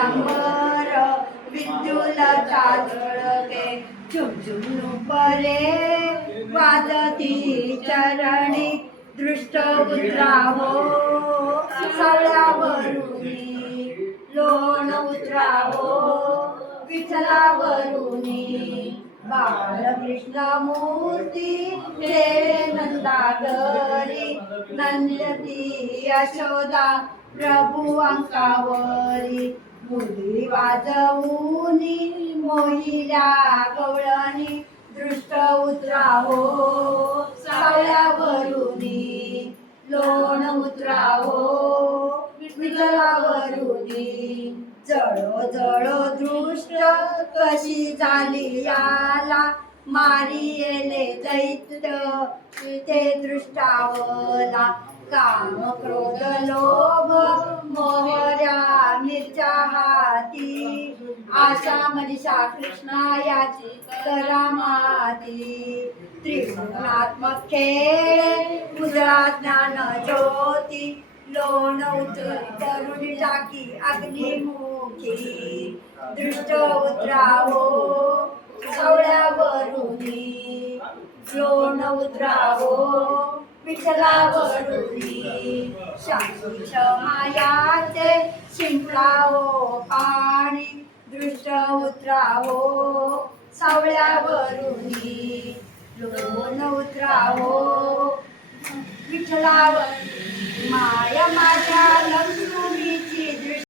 पितांबर विद्युलता झळके झुमझुम परे वाजती चरणी दृष्ट उतरावो सावळ्यावरुनी लोण उतरावो विठ्ठलावरुनी बाळकृष्ण मूर्ती खेळे नंदागरी नंदती यशोदा प्रभू अंकावरी मुरली वाजवूनी मोहिल्या गवळणी दृष्ट उतरावो सावळ्यावरुनी लोण उतरावो विठ्ठलावरुनी जळो जळो दृष्ट कशी झाली याला मारी येले दैत्य ते दृष्टावला काम क्रोध लोभ मोहऱ्या मिरच्या हाती आशा मनीषा कृष्णा याची करामाती त्रिगुणात्मक खेळ उजळा ज्ञान ज्योती लोण उतरुणी टाकी अग्निमुखी दृष्ट उतरावो सावळ्यावरुनी लोण उतरावो विठ्ठलावरुनी शांतीच मायाचे शिंपडावो पाणी दृष्ट उतरावो सावळ्यावरुनी लोण उतरावो विठ्ठलावर माया माझ्या लक्ष्मी